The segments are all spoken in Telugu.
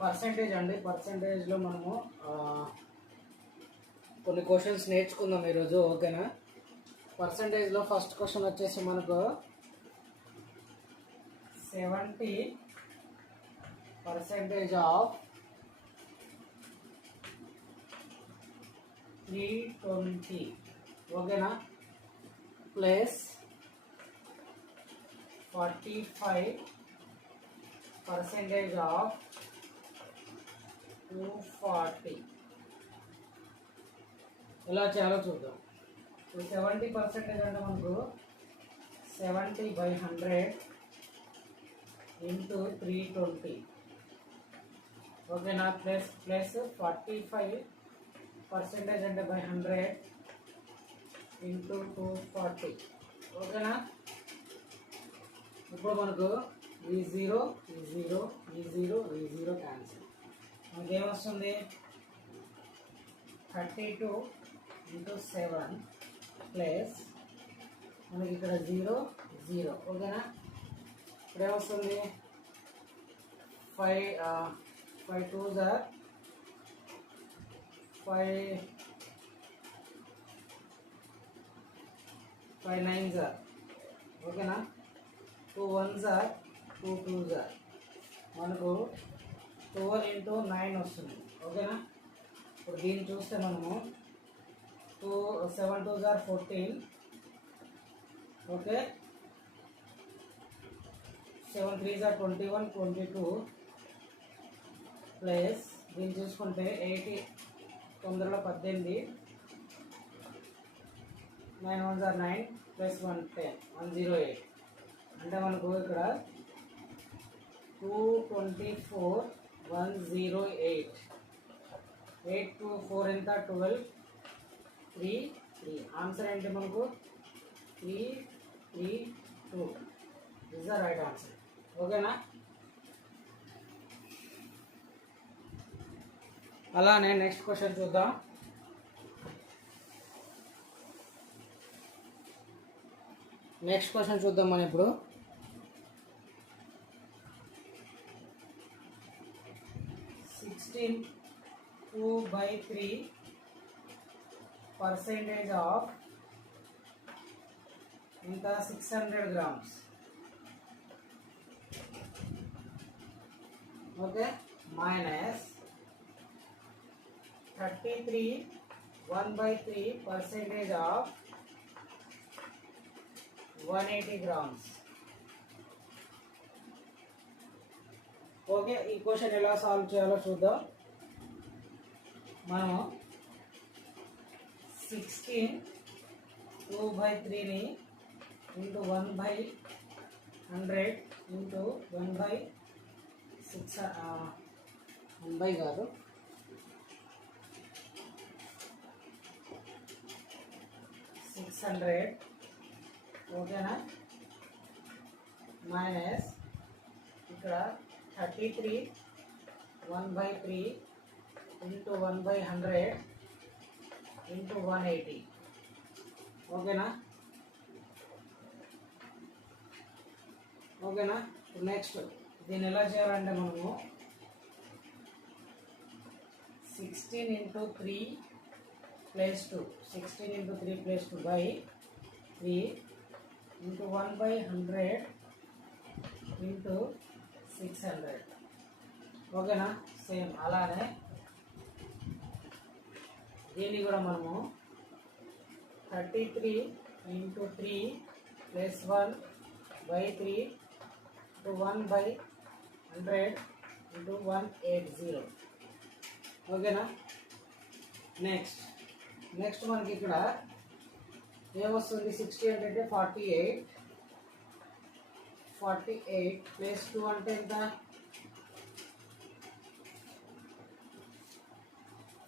పర్సంటేజ్ అండి పర్సంటేజ్లో మనము కొన్ని క్వశ్చన్స్ నేర్చుకుందాం ఈరోజు ఓకేనా? పర్సంటేజ్లో ఫస్ట్ క్వశ్చన్ వచ్చేసి మనకు seventy percentage of three twenty ఓకేనా? Plus forty five percentage of two forty. ఎలా చేయాలో చూద్దాం. ఇప్పుడు సెవెంటీ పర్సెంటేజ్ అంటే మనకు? Seventy by hundred into three twenty. ఓకేనా? Plus plus forty five percentage అంటే by hundred into two forty. ఓకేనా? ఇప్పుడు మనకు ఈ జీరో ఈ జీరో ఈ జీరో ఈ జీరో క్యాన్సిల్. మనకి ఏమొస్తుంది thirty two into seven plus మనకి ఇక్కడ జీరో జీరో. ఓకేనా? ఇప్పుడు ఏమొస్తుంది five five two jar five five nine jar ఓకేనా? Two one jar two two jar మనకు ఫోర్ ఇంటూ నైన్ వస్తుంది. ఓకేనా? ఇప్పుడు దీన్ని చూస్తే మనము two seven two are fourteen. Okay? Seven three are twenty one twenty two. Plus దీన్ని చూసుకుంటే ఎయిటీ తొందరలో పద్దెనిమిది. Nine one are nine plus one ten one zero eight. అంటే మనకు ఇక్కడ two twenty four one zero eight eight two four ఎంత? ట్వెల్వ్ త్రీ త్రీ ఆన్సర్ ఏంటి మనకు? Three three two is the right answer ఓకేనా అలానే నెక్స్ట్ క్వశ్చన్ చూద్దాం. నెక్స్ట్ క్వశ్చన్ చూద్దాం మనం ఇప్పుడు. Sixteen two by three percentage of ఇంకా six hundred grams okay minus thirty three one by three percentage of okay ఈ క్వశ్చన్ ఎలా సాల్వ్ చేయాలో చూద్దాం. మనం సిక్స్టీన్ టూ బై త్రీని into one by hundred into one by six one by కాదు. సిక్స్ హండ్రెడ్ ఓకేనా? మైనస్ ఇక్కడ thirty three one by three into one by hundred into one eighty ఓకేనా ఓకేనా నెక్స్ట్ దీన్ని ఎలా చేయాలంటే మనము sixteen into three plus two sixteen into three plus two by three into one by hundred into six hundred ఓకేనా సేమ్ అలానే దీన్ని కూడా మనము thirty three into three plus one by three into one by hundred into one eight zero ఓకేనా నెక్స్ట్ నెక్స్ట్ మనకి ఇక్కడ ఏమొస్తుంది సిక్స్టీ అంటే forty eight forty eight plus two అంటే ఎంత?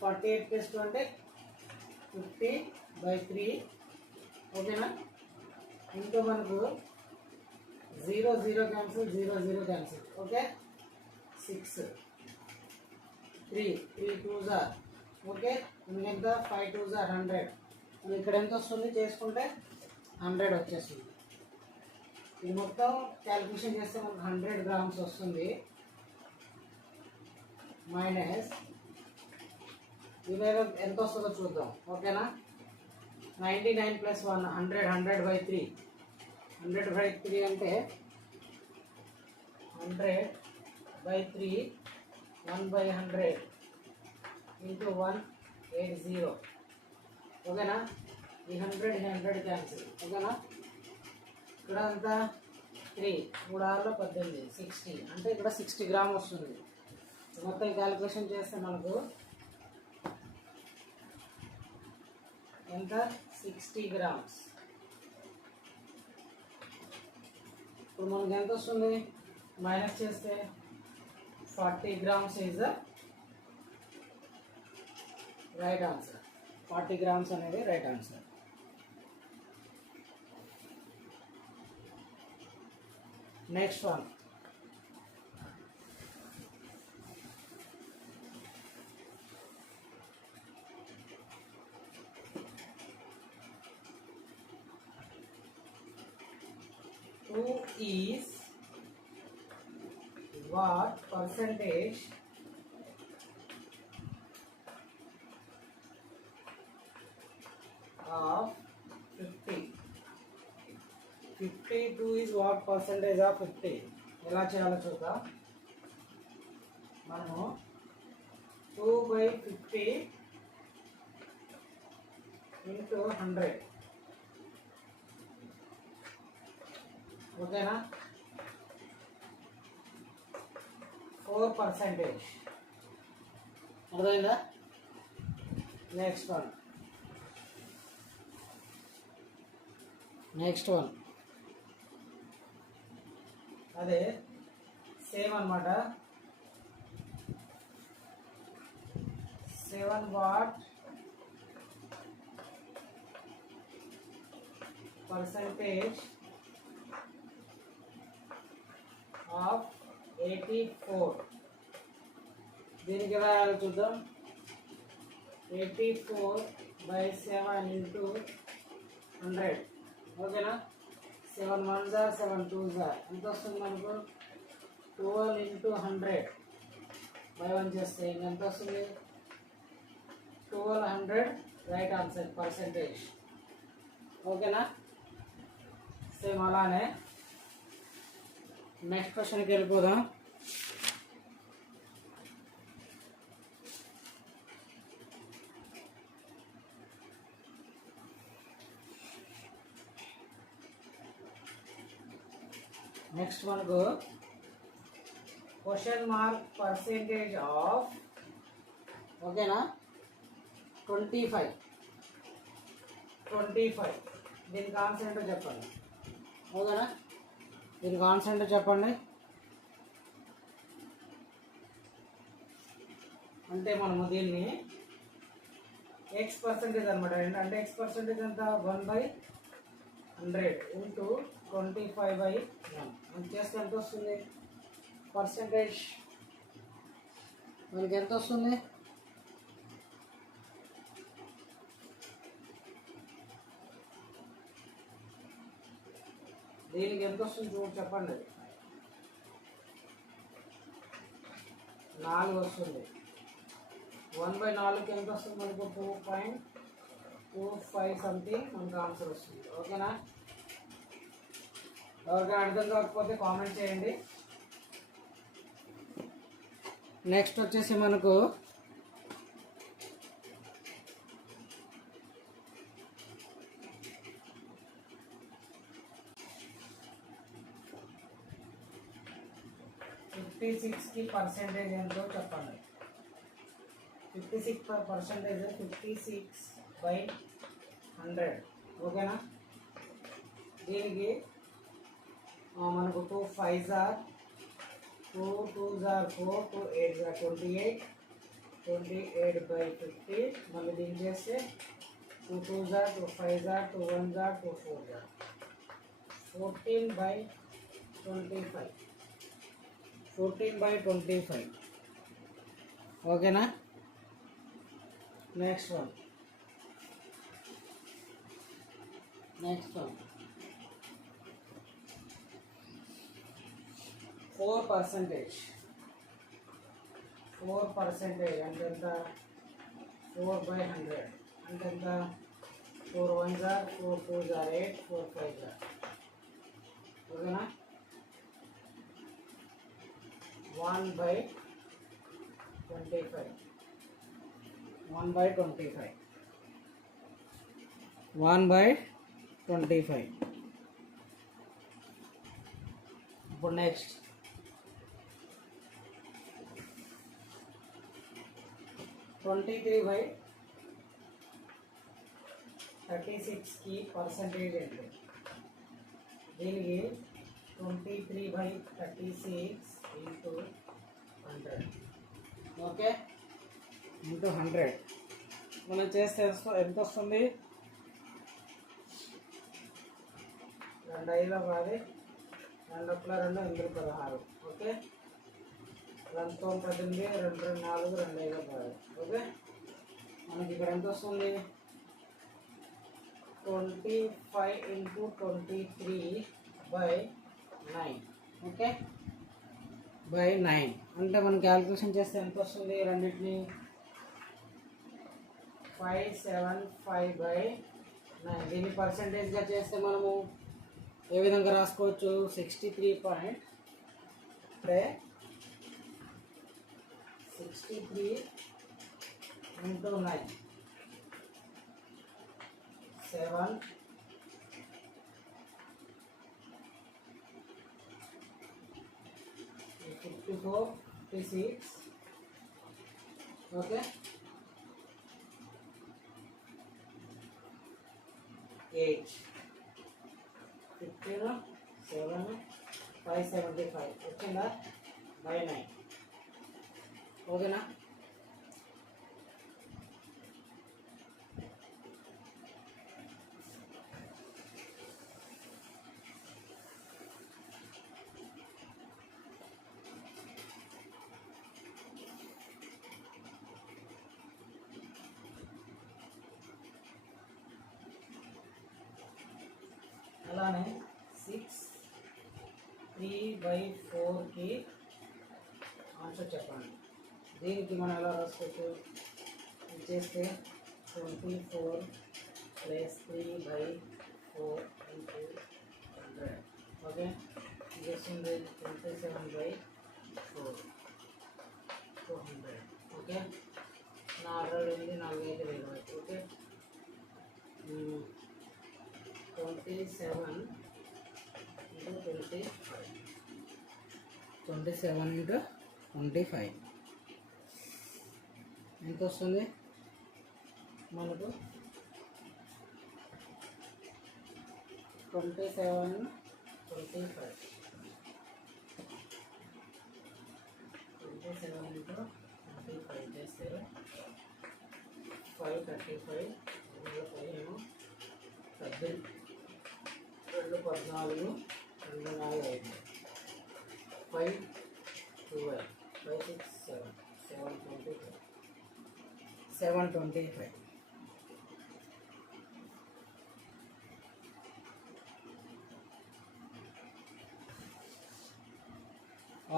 ఫార్టీ ఎయిట్ ప్లస్ టూ అంటే ఫిఫ్టీ బై త్రీ ఓకేనా ఇంకా మనకు zero zero cancel zero zero cancel okay six three three two are okay ఇంకెంత ఫైవ్ టూ జార్ హండ్రెడ్ ఇక్కడ ఎంత వస్తుంది? చేసుకుంటే హండ్రెడ్ వచ్చేస్తుంది. ఇది మొత్తం క్యాల్కులేషన్ చేస్తే మనకు హండ్రెడ్ గ్రామ్స్ వస్తుంది. మైనస్ దీని ఎంత వస్తుందో చూద్దాం. ఓకేనా? Ninety nine plus one hundred hundred by three hundred by three అంటే hundred by three one by hundred into one eight zero ఓకేనా? ఈ హండ్రెడ్ హండ్రెడ్ క్యాన్సిల్ ఓకేనా? ఇక్కడ అంతా త్రీ మూడు ఆరులో పద్దెనిమిది సిక్స్టీ. అంటే ఇక్కడ సిక్స్టీ గ్రామ్ వస్తుంది. మొత్తం క్యాలిక్యులేషన్ చేస్తే మనకు ఎంత? Sixty grams. ఇప్పుడు మనకు ఎంత వస్తుంది? మైనస్ చేస్తే forty grams is right answer forty grams అనేది right answer next one 52 is what percentage of 50? ఎలా చేయాలో చూద్దాం. మనము two by fifty into hundred ఓకేనా? ఫోర్ పర్సెంటేజ్ అర్థమైందా? నెక్స్ట్ వన్ నెక్స్ట్ వన్ అదే సేమ్ అనమాట seven what percentage of eighty four దీనికి ఎలా రాయాలో చూద్దాం. Eighty four by seven into hundred ఓకేనా seven one are seven two are. ఎంత వస్తుంది మనకు? Twelve into hundred by one చేస్తే ఎంత వస్తుంది? Twelve hundred right answer percentage. ఓకేనా? సేమ్ అలానే నెక్స్ట్ క్వశ్చన్కి వెళ్ళిపోదాం. నెక్స్ట్ మనకు క్వశ్చన్ మార్క్ పర్సెంటేజ్ ఆఫ్ ఓకేనా? ట్వంటీ ఫైవ్ ట్వంటీ ఫైవ్ దీనికి ఆన్సర్ ఏంటో చెప్పండి. ఓకేనా? దీనికి ఆన్సర్ ఏంటో చెప్పండి. అంటే మనము దీన్ని ఎక్స్ పర్సెంటేజ్ అనమాట అంటే ఎక్స్ పర్సెంటేజ్ ఎంత? One by hundred into twenty five by one. చేస్తే ఎంత వస్తుంది? పర్సెంటేజ్ మనకి ఎంత వస్తుంది? దీనికి ఎంత వస్తుంది చూడు చెప్పండి. నాలుగు వస్తుంది. వన్ బై నాలుగుకి ఎంత వస్తుంది మనకు two point two five something మనకు ఆన్సర్ వస్తుంది. ఓకేనా? ఎవరికైనా అర్థం కాకపోతే కామెంట్ చేయండి. నెక్స్ట్ వచ్చేసి మనకు ఫిఫ్టీ సిక్స్కి పర్సెంటేజ్ ఎంతో చెప్పండి. Fifty six percentage fifty six by hundred ఓకేనా దీనికి ఆ, మనకు two five are two two are four two eight are twenty eight twenty eight by fifty మళ్ళీ దీన్ని చేస్తే two two are two five are two one are two four are fourteen by twenty five fourteen by twenty five ఓకేనా next one next one four percentage four percentage అంటే ఎంత ఫోర్ బై హండ్రెడ్ అంటే ఎంత four one are four two are eight four five are ఓకేనా one by twenty five one by twenty five one by twenty five. ఇప్పుడు next twenty three by thirty సిక్స్కి పర్సంటేజ్ ఏంటి దీనికి twenty three by thirty six into hundred okay into hundred మనం చేస్తే ఎంత- ఎంత వస్తుంది? రెండు ఐదులో పది రెండు ఒక్కల రెండు ఎనిమిది పదహారు. ఓకే? రెండు తొమ్మిది పద్దెనిమిది రెండు రెండు నాలుగు రెండు ఐదు పది. ఓకే? మనకి ఇక్కడ ఎంత వస్తుంది? Twenty five into twenty three by nine. Okay? By nine. అంటే మనం క్యాలిక్యులేషన్ చేస్తే ఎంత వస్తుంది రెండింటిని? Five seven five by nine. దీన్ని పర్సంటేజ్గా చేస్తే మనము ఏ విధంగా రాసుకోవచ్చు? సిక్స్టీ త్రీ పాయింట్ అంటే sixty three into nine. Seven. Fifty four fifty six okay. Eight. Fifteen seven five seventy five. వచ్చిందా? By nine. ఓకేనా? అలానే సిక్స్ త్రీ బై ఫోర్కి ఆన్సర్ చెప్పండి దీనికి మనం ఎలా రాసుకోవచ్చు ఇది చేస్తే twenty four plus three by four into hundred okay ఇది వస్తుంది twenty seven by four two hundred okay నా ఆర్డర్ ఉంది నాలుగు ఐదు ఇరవై okay twenty seven into twenty five twenty seven into twenty five ఎంత వస్తుంది మనకు twenty seven twenty five twenty seven into twenty five చేస్తే ఫైవ్ థర్టీ ఫైవ్ ఫైవ్ ఏమో పద్దెనిమిది. రెండు పద్నాలుగు రెండు నాలుగు ఐదు. Five twelve five six seven seven twenty five seven twenty five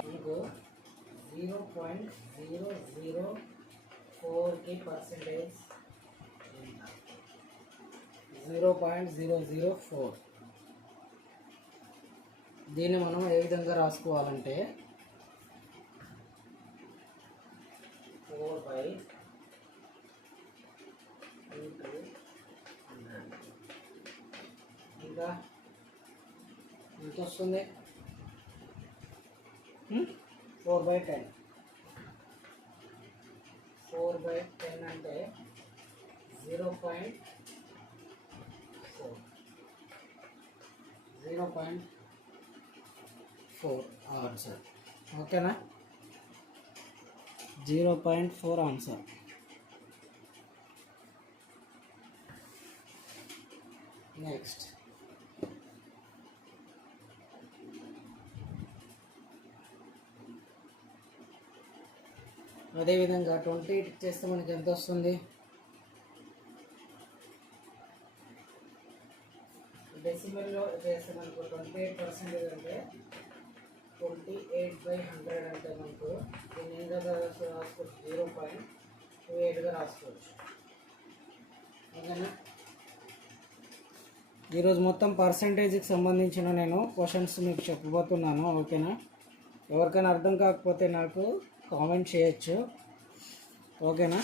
మీకు జీరో పాయింట్ జీరో జీరో ఫోర్కి percentage zero point zero zero four దీన్ని మనం ఏ విధంగా రాసుకోవాలంటే ఫోర్ బై ఇంకా ఎంత వస్తుంది? Four by ten four by ten అంటే zero point four zero point four answer. ఓకేనా? Zero point four answer. Next. అదేవిధంగా ట్వంటీ ఎయిట్ చేస్తే మనకి ఎంత వస్తుంది? డెసిమల్లో చేస్తే మనకు ట్వంటీ ఎయిట్ పర్సెంటేజ్ అంటే ట్వంటీ ఎయిట్ బై హండ్రెడ్ అంటే మనకు దీన్ని ఏం కదా రాసుకోవచ్చు జీరో పాయింట్ టూ ఎయిట్గా రాసుకోవచ్చు. ఓకేనా? ఈరోజు మొత్తం పర్సంటేజ్కి సంబంధించిన నేను క్వశ్చన్స్ మీకు చెప్పబోతున్నాను ఓకేనా? ఎవరికైనా అర్థం కాకపోతే నాకు కామెంట్ చేయొచ్చు ఓకేనా?